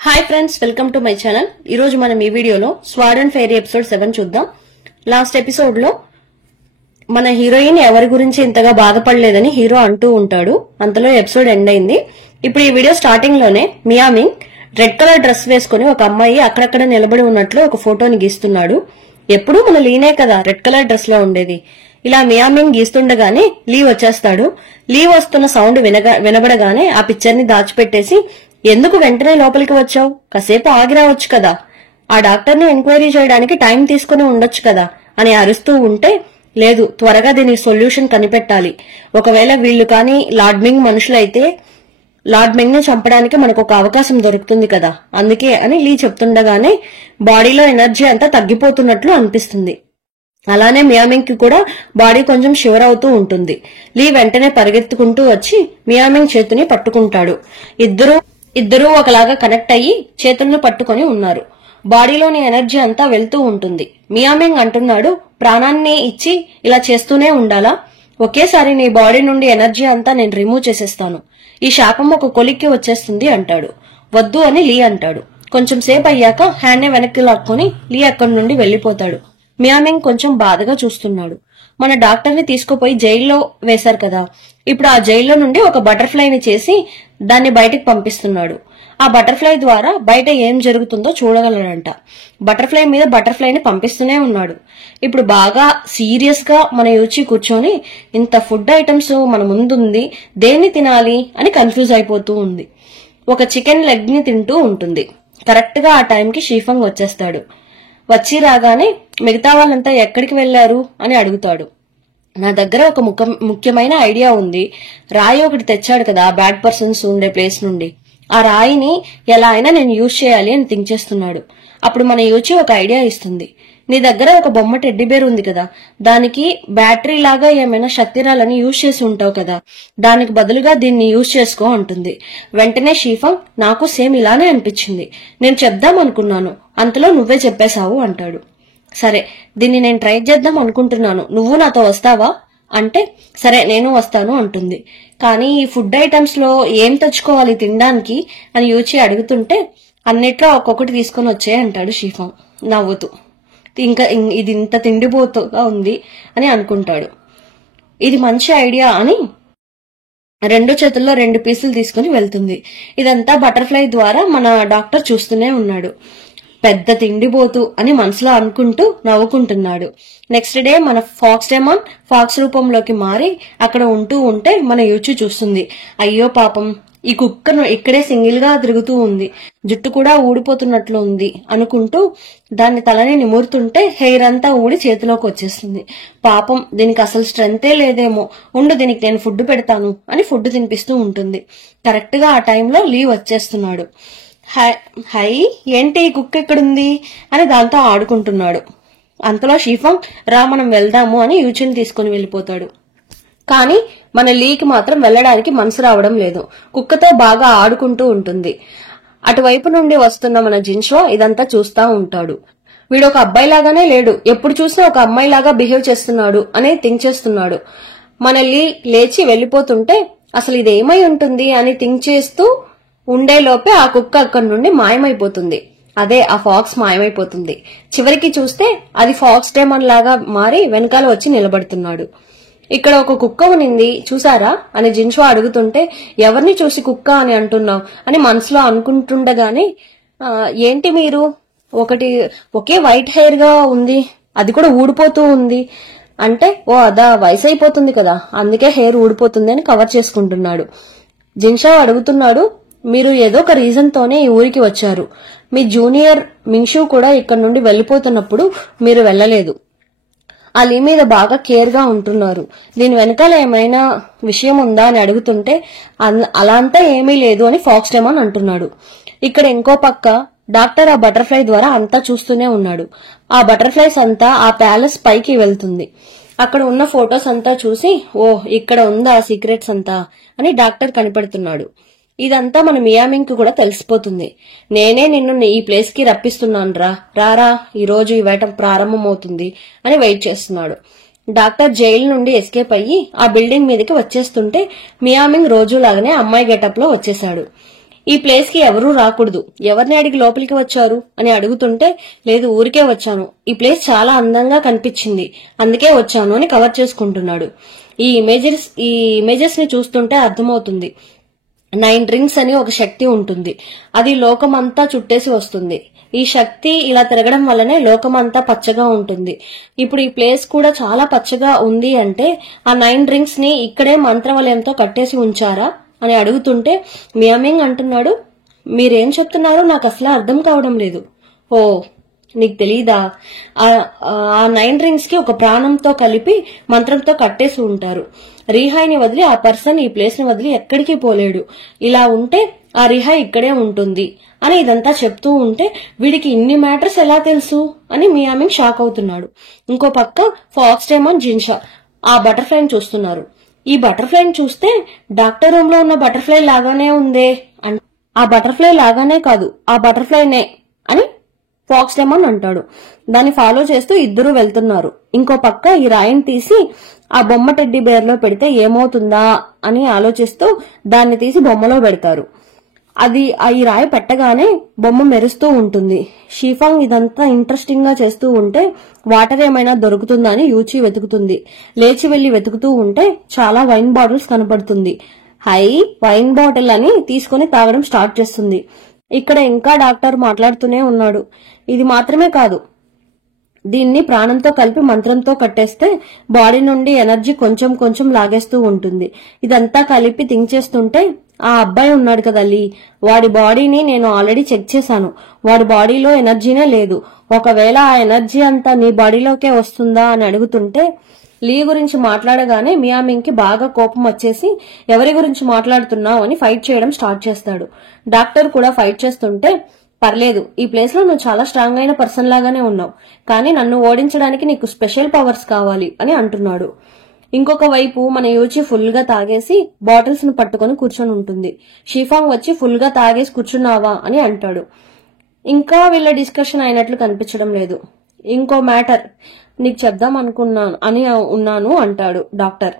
Hi friends, welcome to my channel. ఈ రోజు మనం ఈ వీడియోలో స్వార్డ్ అండ్ ఫెయిరీ ఎపిసోడ్ 7 చూద్దాం. లాస్ట్ ఎపిసోడ్ లో మన హీరోయిన్ ఎవరి గురించి ఇంతగా బాధపడలేదని హీరో అంటూ ఉంటాడు. అంతలో ఎపిసోడ్ ఎండ్ అయింది. ఇప్పుడు ఈ వీడియో స్టార్టింగ్ లోనే మియామింగ్ రెడ్ కలర్ డ్రెస్ వేసుకుని ఒక అమ్మాయి అక్కడక్కడ నిలబడి ఉన్నట్లు ఒక ఫోటోని గీస్తున్నాడు. ఎప్పుడు మన లీనే కదా రెడ్ కలర్ డ్రెస్ లో ఉండేది. ఇలా మియామింగ్ గీస్తుండగానే లీ వచ్చేస్తాడు. లీ వస్తున్న సౌండ్ వినబడగానే ఆ పిక్చర్ ని దాచిపెట్టేసి, ఎందుకు వెంటనే లోపలికి వచ్చావు? కాసేపు ఆగి రావచ్చు కదా, ఆ డాక్టర్ ని ఎంక్వైరీ చేయడానికి టైం తీసుకుని ఉండొచ్చు కదా అని అరుస్తూ ఉంటే, లేదు, త్వరగా దీనికి సొల్యూషన్ కనిపెట్టాలి. ఒకవేళ వీళ్లు కానీ లార్డ్ మింగ్ మనుషులైతే లార్డ్ మింగ్ ని చంపడానికి మనకు ఒక అవకాశం దొరుకుతుంది కదా, అందుకే అని లీ చెప్తుండగానే బాడీలో ఎనర్జీ అంతా తగ్గిపోతున్నట్లు అనిపిస్తుంది. అలానే మియామింగ్ కి కూడా బాడీ కొంచెం షివర్ అవుతూ ఉంటుంది. లీ వెంటనే పరిగెత్తుకుంటూ వచ్చి మియామింగ్ చేతిని పట్టుకుంటాడు. ఇద్దరూ ఒకలాగా కనెక్ట్ అయ్యి చేతులను పట్టుకొని ఉన్నారు. బాడీలోని ఎనర్జీ అంతా వెళ్తూ ఉంటుంది. మియామింగ్ అంటున్నాడు, ప్రాణాన్ని ఇచ్చి ఇలా చేస్తూనే ఉండాలా? ఒకేసారి నీ బాడీ నుండి ఎనర్జీ అంతా నేను రిమూవ్ చేసేస్తాను. ఈ శాపం ఒక కొలిక్కి వచ్చేస్తుంది అంటాడు. వద్దు అని లీ అంటాడు. కొంచెం సేపు అయ్యాక హ్యాండ్ ని వెనక్కి లాక్కొని లీ అక్కడి నుండి వెళ్లిపోతాడు. మియామింగ్ కొంచెం బాధగా చూస్తున్నాడు. మన డాక్టర్ ని తీసుకుపోయి జైల్లో వేశారు కదా, ఇప్పుడు ఆ జైల్లో నుండి ఒక బటర్ఫ్లైని చేసి దాన్ని బయటికి పంపిస్తున్నాడు. ఆ బటర్ఫ్లై ద్వారా బయట ఏం జరుగుతుందో చూడగలడంట. బటర్ఫ్లై మీద బటర్ఫ్లైని పంపిస్తూనే ఉన్నాడు. ఇప్పుడు బాగా సీరియస్ గా మన యూచి కూర్చొని, ఇంత ఫుడ్ ఐటమ్స్ మన ముందుంది, దేన్ని తినాలి అని కన్ఫ్యూజ్ అయిపోతూ ఉంది. ఒక చికెన్ లెగ్ ని తింటూ ఉంటుంది. కరెక్ట్ గా ఆ టైంకి షీఫంగ్ వచ్చేస్తాడు. వచ్చి రాగానే మిగతా వాళ్ళంతా ఎక్కడికి వెళ్లారు అని అడుగుతాడు. నా దగ్గర ఒక ముఖ్యమైన ఐడియా ఉంది. రాయి ఒకటి తెచ్చాడు కదా బ్యాడ్ పర్సన్స్ ఉండే ప్లేస్ నుండి, ఆ రాయిని ఎలా అయినా నేను యూజ్ చేయాలి అని థింక్ చేస్తున్నాడు. అప్పుడు మన యూచి ఒక ఐడియా ఇస్తుంది. నీ దగ్గర ఒక బొమ్మ టెడ్డీబేర్ ఉంది కదా, దానికి బ్యాటరీ లాగా ఏమైనా శక్తిరాలని యూజ్ చేసి ఉంటావు కదా, దానికి బదులుగా దీన్ని యూజ్ చేసుకో అంటుంది. వెంటనే షీఫంగ్, నాకు సేమ్ ఇలానే అనిపించింది, నేను చెప్దాం అనుకున్నాను, అంతలో నువ్వే చెప్పేశావు అంటాడు. సరే, దీన్ని నేను ట్రై చేద్దాం అనుకుంటున్నాను, నువ్వు నాతో వస్తావా అంటే, సరే నేను వస్తాను అంటుంది. కానీ ఈ ఫుడ్ ఐటమ్స్ లో ఏం తెచ్చుకోవాలి తినడానికి అని యూచి అడుగుతుంటే, అన్నిట్లో ఒక్కొక్కటి తీసుకుని వచ్చే అంటాడు షీఫంగ్ నవ్వుతూ. ఇంకా ఇది ఇంత తిండిపోతుగా ఉంది అని అనుకుంటాడు. ఇది మంచి ఐడియా అని 2 చేతుల్లో 2 పీసులు తీసుకుని వెళ్తుంది. ఇదంతా బటర్ఫ్లై ద్వారా మన డాక్టర్ చూస్తూనే ఉన్నాడు. పెద్ద తిండిపోతు అని మనసులో అనుకుంటూ నవ్వుకుంటున్నాడు. నెక్స్ట్ డే మన ఫాక్స్ డెమాన్ ఫాక్స్ రూపంలోకి మారి అక్కడ ఉంటూ ఉంటే మన యూచి చూస్తుంది. అయ్యో పాపం, ఈ కుక్కను ఇక్కడే సింగిల్ గా తిరుగుతూ ఉంది, జుట్టు కూడా ఊడిపోతున్నట్లు ఉంది అనుకుంటూ దాని తలని నిమురుతుంటే హెయిర్ అంతా ఊడి చేతిలోకి వచ్చేస్తుంది. పాపం, దీనికి అసలు స్ట్రెంతే లేదేమో, ఉండు దీనికి నేను ఫుడ్ పెడతాను అని ఫుడ్ తినిపిస్తూ ఉంటుంది. కరెక్ట్ గా ఆ టైంలో లీ వచ్చేస్తున్నాడు. హై, ఏంటి ఈ కుక్క ఎక్కడుంది అని దాంతో ఆడుకుంటున్నాడు. అంతలో షీఫంగ్, రా మనం వెళ్దాము అని యూచిని తీసుకుని వెళ్లిపోతాడు. కానీ మన లీకి మాత్రం వెళ్లడానికి మనసు రావడం లేదు. కుక్కతో బాగా ఆడుకుంటూ ఉంటుంది. అటువైపు నుండి వస్తున్న మన జిన్షో ఇదంతా చూస్తా ఉంటాడు. వీడు ఒక అబ్బాయిలాగానే లేడు, ఎప్పుడు చూసినా ఒక అమ్మాయిలాగా బిహేవ్ చేస్తున్నాడు అని థింక్ చేస్తున్నాడు. మన లీ లేచి వెళ్లిపోతుంటే అసలు ఇదేమై ఉంటుంది అని థింక్ చేస్తూ ఉండేలోపే ఆ కుక్క అక్కడి నుండి మాయమైపోతుంది. అదే ఆ ఫాక్స్ మాయమైపోతుంది. చివరికి చూస్తే అది ఫాక్స్ డెమాన్ లాగా మారి వెనకాల వచ్చి నిలబడుతున్నాడు. ఇక్కడ ఒక కుక్క ఉనింది చూసారా అని జిన్షో అడుగుతుంటే, ఎవరిని చూసి కుక్క అని అంటున్నావు అని మనసులో అనుకుంటుండగానే, ఏంటి మీరు ఒకే వైట్ హెయిర్ గా ఉంది, అది కూడా ఊడిపోతూ ఉంది అంటే, ఓ అదా, వయసు అయిపోతుంది కదా అందుకే హెయిర్ ఊడిపోతుంది అని కవర్ చేసుకుంటున్నాడు. జిన్షో అడుగుతున్నాడు, మీరు ఏదో ఒక రీజన్ తోనే ఈ ఊరికి వచ్చారు, మీ జూనియర్ మింగ్షూ కూడా ఇక్కడ నుండి వెళ్లిపోతున్నప్పుడు మీరు వెళ్లలేదు, ఆ లీ మీద బాగా కేర్ గా ఉంటున్నారు, దీని వెనకాల ఏమైనా విషయం ఉందా అని అడుగుతుంటే, అలా అంతా ఏమీ లేదు అని ఫాక్స్ డెమాన్ అంటున్నాడు. ఇక్కడ ఇంకో పక్క డాక్టర్ ఆ బటర్ఫ్లై ద్వారా అంతా చూస్తూనే ఉన్నాడు. ఆ బటర్ఫ్లైస్ అంతా ఆ ప్యాలెస్ పైకి వెళ్తుంది. అక్కడ ఉన్న ఫొటోస్ అంతా చూసి, ఓ ఇక్కడ ఉందా సీక్రెట్స్ అంతా అని డాక్టర్ కనిపెడుతున్నాడు. ఇదంతా మన మియామింగ్ కు కూడా తెలిసిపోతుంది. నేనే నిన్ను ఈ ప్లేస్ కి రప్పిస్తున్నాను, రారా, ఈ రోజు ఈ వేట ప్రారంభమవుతుంది అని వెయిట్ చేస్తున్నాడు. డాక్టర్ జైలు నుండి ఎస్కేప్ అయ్యి ఆ బిల్డింగ్ మీదకి వచ్చేస్తుంటే మియామింగ్ రోజులాగానే అమ్మాయి గెటప్ లో వచ్చేశాడు. ఈ ప్లేస్ కి ఎవరూ రాకూడదు, ఎవరిని అడిగి లోపలికి వచ్చారు అని అడుగుతుంటే, లేదు ఊరికే వచ్చాను, ఈ ప్లేస్ చాలా అందంగా కనిపించింది అందుకే వచ్చాను అని కవర్ చేసుకుంటున్నాడు. ఈ ఇమేజెస్ ని చూస్తుంటే అర్థమవుతుంది 9 రింగ్స్ అని ఒక శక్తి ఉంటుంది. అది లోకమంతా చుట్టేసి వస్తుంది. ఈ శక్తి ఇలా తిరగడం వల్లనే లోకమంతా పచ్చగా ఉంటుంది. ఇప్పుడు ఈ ప్లేస్ కూడా చాలా పచ్చగా ఉంది అంటే ఆ 9 రింగ్స్ ని ఇక్కడే మంత్రవలయంతో కట్టేసి ఉంచారా అని అడుగుతుంటే మియామింగ్ అంటున్నాడు, మీరేం చెప్తున్నారో నాకు అసలు అర్థం కావడం లేదు. ఓ నీకు తెలీదా, ఆ 9 రింగ్స్ కి ఒక ప్రాణంతో కలిపి మంత్రంతో కట్టేసి ఉంటారు. రీహాయ్ని వదిలి ఆ పర్సన్ ఈ ప్లేస్ ని వదిలి ఎక్కడికి పోలేడు. ఇలా ఉంటే ఆ రిహాయ్ ఇక్కడే ఉంటుంది అని ఇదంతా చెప్తూ ఉంటే వీడికి ఇన్ని మ్యాటర్స్ ఎలా తెలుసు అని మియామింగ్ షాక్ అవుతున్నాడు. ఇంకో పక్క ఫాక్స్టైమన్ జిన్షా ఆ బటర్ఫ్లైని చూస్తున్నారు. ఈ బటర్ఫ్లైని చూస్తే డాక్టర్ రూమ్ లో ఉన్న బటర్ఫ్లై లాగానే ఉందే, ఆ బటర్ఫ్లై లాగానే కాదు ఆ బటర్ఫ్లైనే అని ఫాక్స్టైమన్ అంటాడు. దాన్ని ఫాలో చేస్తూ ఇద్దరు వెళ్తున్నారు. ఇంకో పక్క ఈ రాయిని తీసి ఆ బొమ్మ టెడ్డీ బేర్ లో పెడితే ఏమవుతుందా అని ఆలోచిస్తూ దాన్ని తీసి బొమ్మలో పెడతారు. అది ఈ రాయి పెట్టగానే బొమ్మ మెరుస్తూ ఉంటుంది. షీఫాంగ్ ఇదంతా ఇంట్రెస్టింగ్ గా చేస్తూ ఉంటే వాటర్ ఏమైనా దొరుకుతుందా అని యూచి వెతుకుతుంది. లేచి వెళ్లి వెతుకుతూ ఉంటే చాలా వైన్ బాటిల్స్ కనపడుతుంది. హై వైన్ బాటిల్ అని తీసుకుని తాగడం స్టార్ట్ చేస్తుంది. ఇక్కడ ఇంకా డాక్టర్ మాట్లాడుతూనే ఉన్నాడు. ఇది మాత్రమే కాదు, దీన్ని ప్రాణంతో కలిపి మంత్రంతో కట్టేస్తే బాడీ నుండి ఎనర్జీ కొంచెం కొంచెం లాగేస్తూ ఉంటుంది. ఇదంతా కలిపి థింక్ చేస్తుంటే ఆ అబ్బాయి ఉన్నాడు కదా లీ, వాడి బాడీని నేను ఆల్రెడీ చెక్ చేశాను. వాడి బాడీలో ఎనర్జీనే లేదు. ఒకవేళ ఆ ఎనర్జీ అంతా నీ బాడీలోకే వస్తుందా అని అడుగుతుంటే లీ గురించి మాట్లాడగానే మియామింగ్ కి బాగా కోపం వచ్చేసి ఎవరి గురించి మాట్లాడుతున్నావు అని ఫైట్ చేయడం స్టార్ట్ చేస్తాడు. డాక్టర్ కూడా ఫైట్ చేస్తుంటే పర్లేదు, ఈ ప్లేస్ లో నువ్వు చాలా స్ట్రాంగ్ అయిన పర్సన్ లాగానే ఉన్నావు, కానీ నన్ను ఓడించడానికి నీకు స్పెషల్ పవర్స్ కావాలి అని అంటున్నాడు. ఇంకొక వైపు మన యూచి ఫుల్ గా తాగేసి బాటిల్స్ ను పట్టుకుని కూర్చొని ఉంటుంది. షీఫాంగ్ వచ్చి ఫుల్ గా తాగేసి కూర్చున్నావా అని అంటాడు. ఇంకా వీళ్ళ డిస్కషన్ అయినట్లు కనిపించడం లేదు. ఇంకో మ్యాటర్ నీకు చెప్దాం ఉన్నాను అంటాడు డాక్టర్.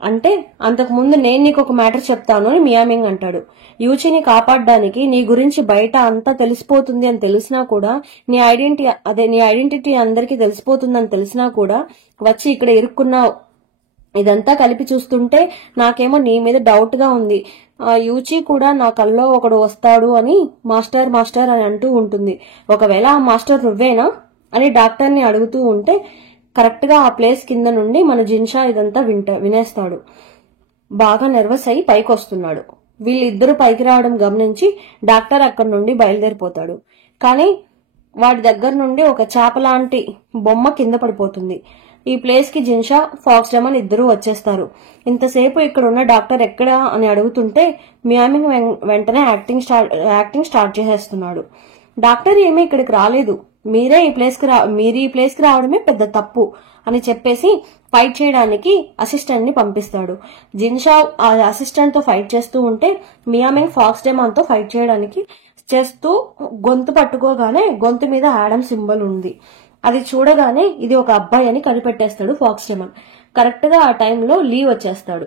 అంటే అంతకు ముందు నేను నీకు ఒక మ్యాటర్ చెప్తాను అని మియామింగ్ అంటాడు. యూచిని కాపాడడానికి నీ గురించి బయట అంతా తెలిసిపోతుంది అని తెలిసినా కూడా నీ ఐడెంటిటీ అందరికీ తెలిసిపోతుందని తెలిసినా కూడా వచ్చి ఇక్కడ ఇరుక్కున్నావు. ఇదంతా కలిపి చూస్తుంటే నాకేమో నీ మీద డౌట్ గా ఉంది. యూచి కూడా నా కల్లో ఒకడు వస్తాడు అని మాస్టర్ మాస్టర్ అని అంటూ ఉంటుంది. ఒకవేళ ఆ మాస్టర్ నువ్వేనా అని డాక్టర్ ని అడుగుతూ ఉంటే కరెక్ట్ గా ఆ ప్లేస్ కింద నుండి మన జిన్షా ఇదంతా వినేస్తాడు. బాగా నర్వస్ అయి పైకి వస్తున్నాడు. వీళ్ళిద్దరూ పైకి రావడం గమనించి డాక్టర్ అక్కడి నుండి బయలుదేరిపోతాడు. కానీ వాడి దగ్గర నుండి ఒక చేప లాంటి బొమ్మ కింద పడిపోతుంది. ఈ ప్లేస్ కి జిన్షా ఫాక్స్టైమన్ ఇద్దరూ వచ్చేస్తారు. ఇంతసేపు ఇక్కడ ఉన్న డాక్టర్ ఎక్కడా అని అడుగుతుంటే మియామింగ్ వెంటనే యాక్టింగ్ స్టార్ట్ చేసేస్తున్నాడు. డాక్టర్ ఏమీ ఇక్కడికి రాలేదు, మీరు ఈ ప్లేస్ కి రావడమే పెద్ద తప్పు అని చెప్పేసి ఫైట్ చేయడానికి అసిస్టెంట్ ని పంపిస్తాడు. జిన్షా ఆ అసిస్టెంట్ తో ఫైట్ చేస్తూ ఉంటే మియామింగ్ ఫాక్స్టైమన్ తో ఫైట్ చేయడానికి చేస్తూ గొంతు పట్టుకోగానే గొంతు మీద యాడమ్ సింబల్ ఉంది. అది చూడగానే ఇది ఒక అబ్బాయి అని కనిపెట్టేస్తాడు ఫాక్స్టైమన్. కరెక్ట్ గా ఆ టైంలో లీ వచ్చేస్తాడు.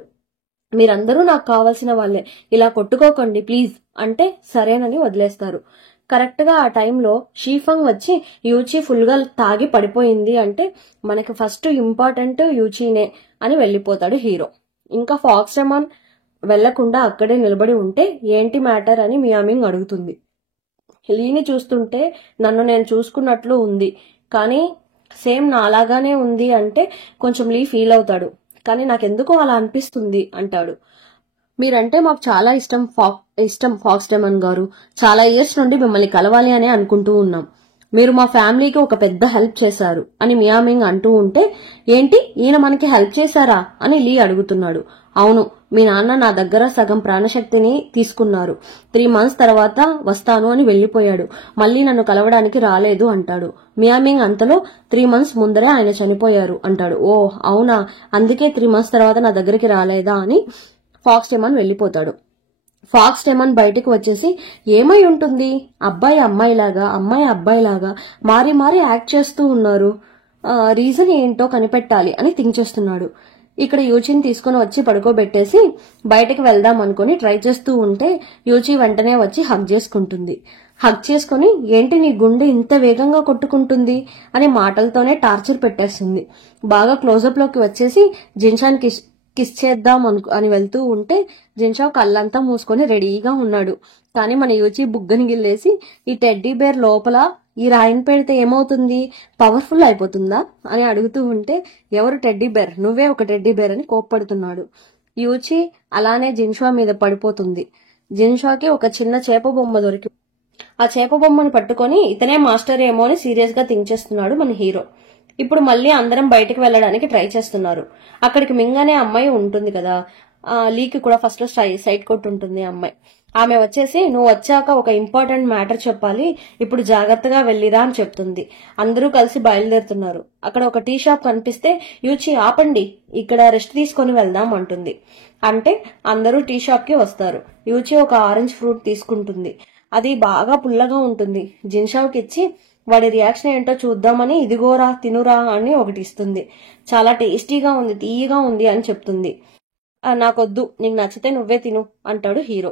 మీరందరూ నాకు కావాల్సిన వాళ్ళే, ఇలా కొట్టుకోకండి ప్లీజ్ అంటే సరేనని వదిలేస్తారు. కరెక్ట్ గా ఆ టైంలో షీఫంగ్ వచ్చి యూచి ఫుల్ గా తాగి పడిపోయింది అంటే మనకి ఫస్ట్ ఇంపార్టెంట్ యూచీనే అని వెళ్లిపోతాడు హీరో. ఇంకా ఫాక్స్టైమన్ వెళ్లకుండా అక్కడే నిలబడి ఉంటే ఏంటి మ్యాటర్ అని మియామింగ్ అడుగుతుంది. లీని చూస్తుంటే నన్ను నేను చూసుకున్నట్లు ఉంది, కానీ సేమ్ నాలాగానే ఉంది అంటే కొంచెం లీ ఫీల్ అవుతాడు. కానీ నాకెందుకో అలా అనిపిస్తుంది అంటాడు. మీరంటే మాకు చాలా ఇష్టం ఫాక్స్టైమన్ గారు, చాలా ఇయర్స్ నుండి మిమ్మల్ని కలవాలి అని అనుకుంటూ ఉన్నాం. మీరు మా ఫ్యామిలీకి ఒక పెద్ద హెల్ప్ చేశారు అని మియామింగ్ అంటూ ఉంటే ఏంటి ఈయన మనకి హెల్ప్ చేశారా అని లీ అడుగుతున్నాడు. అవును, మీ నాన్న నా దగ్గర సగం ప్రాణశక్తిని తీసుకున్నారు. 3 months తర్వాత వస్తాను అని వెళ్లిపోయాడు. మళ్లీ నన్ను కలవడానికి రాలేదు అంటాడు. మియామింగ్ అంతలో 3 months ముందరే ఆయన చనిపోయారు అంటాడు. ఓ అవునా, అందుకే 3 months తర్వాత నా దగ్గరికి రాలేదా అని ఫాక్స్టైమన్ వెళ్లిపోతాడు. ఫాక్స్టైమన్ బయటకు వచ్చేసి ఏమై ఉంటుంది, అబ్బాయి అమ్మాయిలాగా అమ్మాయి అబ్బాయిలాగా మారి మారి యాక్ట్ చేస్తూ ఉన్నారు, రీజన్ ఏంటో కనిపెట్టాలి అని థింక్ చేస్తున్నాడు. ఇక్కడ యూచిని తీసుకుని వచ్చి పడుకోబెట్టేసి బయటకు వెళ్దాం అనుకుని ట్రై చేస్తూ ఉంటే యూచి వెంటనే వచ్చి హగ్ చేసుకుంటుంది. హగ్ చేసుకుని ఏంటి నీ గుండె ఇంత వేగంగా కొట్టుకుంటుంది అని మాటలతోనే టార్చర్ పెట్టేస్తుంది. బాగా క్లోజప్ లోకి వచ్చేసి జిన్షాన్ కిస్ చేద్దాం అని వెళ్తూ ఉంటే జిన్షా కళ్ళంతా మూసుకొని రెడీగా ఉన్నాడు. కానీ మన యూచి బుగ్గని గిల్లేసి ఈ టెడ్డీ బేర్ లోపల ఈ రాయిని పెడితే ఏమవుతుంది, పవర్ఫుల్ అయిపోతుందా అని అడుగుతూ ఉంటే ఎవరు టెడ్డీ బేర్, నువ్వే ఒక టెడ్డీ బేర్ అని కోప్పడుతున్నాడు. యూచి అలానే జిన్షా మీద పడిపోతుంది. జిన్షాకి ఒక చిన్న చేప బొమ్మ దొరికి ఆ చేప బొమ్మను పట్టుకొని ఇతనే మాస్టర్ ఏమో అని సీరియస్ గా థింక్ చేస్తున్నాడు మన హీరో. ఇప్పుడు మళ్ళీ అందరం బయటకు వెళ్ళడానికి ట్రై చేస్తున్నారు. అక్కడికి మింగ్ అనే అమ్మాయి ఉంటుంది కదా, లీకి కూడా ఫస్ట్ లో సైట్ కొట్టి ఉంటుంది అమ్మాయి. ఆమె వచ్చేసి నువ్వు వచ్చాక ఒక ఇంపార్టెంట్ మ్యాటర్ చెప్పాలి, ఇప్పుడు జాగ్రత్తగా వెళ్ళిరా అని చెప్తుంది. అందరూ కలిసి బయలుదేరుతున్నారు. అక్కడ ఒక టీ షాప్ కనిపిస్తే యూచి ఆపండి, ఇక్కడ రెస్ట్ తీసుకొని వెళ్దాం అంటుంది. అంటే అందరూ టీ షాప్ కి వస్తారు. యూచి ఒక ఆరెంజ్ ఫ్రూట్ తీసుకుంటుంది. అది బాగా పుల్లగా ఉంటుంది. జిన్షాకి ఇచ్చి వాడి రియాక్షన్ ఏంటో చూద్దామని ఇదిగోరా తినురా అని ఒకటి ఇస్తుంది. చాలా టేస్టీగా ఉంది, తీయగా ఉంది అని చెప్తుంది. నాకొద్దు, నీకు నచ్చితే నువ్వే తిను అంటాడు హీరో.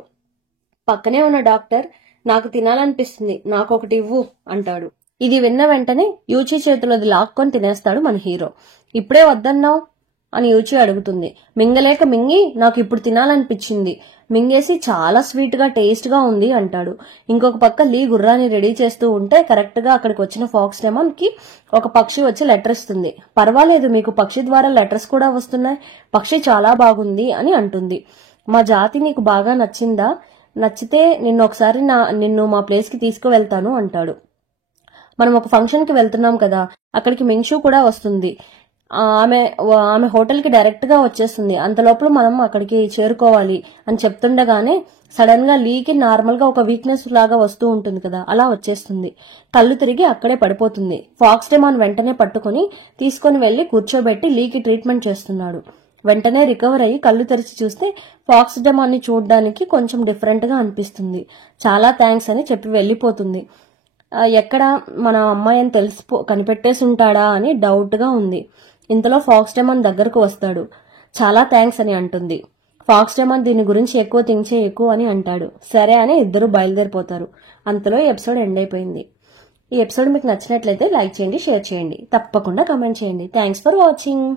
పక్కనే ఉన్న డాక్టర్ నాకు తినాలనిపిస్తుంది, నాకు ఒకటి ఇవ్వు అంటాడు. ఇది విన్న వెంటనే యూచి చేతిలోది లాక్కొని తినేస్తాడు మన హీరో. ఇప్పుడే వద్దన్నావు అని యూచి అడుగుతుంది. మింగలేక మింగి నాకు ఇప్పుడు తినాలనిపించింది, మింగేసి చాలా స్వీట్ గా టేస్ట్ గా ఉంది అంటాడు. ఇంకొక పక్క లీ గుర్రాన్ని రెడీ చేస్తూ ఉంటే కరెక్ట్ గా అక్కడికి వచ్చిన ఫాక్స్ డెమాన్ కి ఒక పక్షి వచ్చి లెటర్ ఇస్తుంది. పర్వాలేదు, మీకు పక్షి ద్వారా లెటర్స్ కూడా వస్తున్నాయి, పక్షి చాలా బాగుంది అని అంటుంది. మా జాతి నీకు బాగా నచ్చిందా, నచ్చితే నిన్ను మా ప్లేస్ కి తీసుకువెళ్తాను అంటాడు. మనం ఒక ఫంక్షన్ కి వెళ్తున్నాం కదా, అక్కడికి మింగ్షూ కూడా వస్తుంది. ఆమె హోటల్ కి డైరెక్ట్ గా వచ్చేస్తుంది. అంతలోపల మనం అక్కడికి చేరుకోవాలి అని చెప్తుండగానే సడన్ గా లీకి నార్మల్ గా ఒక వీక్నెస్ లాగా వస్తూ ఉంటుంది కదా, అలా వచ్చేస్తుంది. కళ్ళు తిరిగి అక్కడే పడిపోతుంది. ఫాక్స్ డెమాన్ వెంటనే పట్టుకుని తీసుకుని వెళ్లి కూర్చోబెట్టి లీకి ట్రీట్మెంట్ చేస్తున్నాడు. వెంటనే రికవర్ అయ్యి కళ్ళు తెరిచి చూస్తే ఫాక్స్ డెమాన్ ని చూడడానికి కొంచెం డిఫరెంట్ గా అనిపిస్తుంది. చాలా థ్యాంక్స్ అని చెప్పి వెళ్లిపోతుంది. ఎక్కడ మన అమ్మాయి అని కనిపెట్టేసి ఉంటాడా అని డౌట్ గా ఉంది. ఇంతలో ఫాక్స్ డెమాన్ దగ్గరకు వస్తాడు. చాలా థ్యాంక్స్ అని అంటుంది. ఫాక్స్ డెమాన్ దీని గురించి ఎక్కువ థింక్ చేయకు అని అంటాడు. సరే అని ఇద్దరు బయలుదేరిపోతారు. అంతలో ఈ ఎపిసోడ్ ఎండ్ అయిపోయింది. ఈ ఎపిసోడ్ మీకు నచ్చినట్లయితే లైక్ చేయండి, షేర్ చేయండి, తప్పకుండా కామెంట్ చేయండి. Thanks for watching.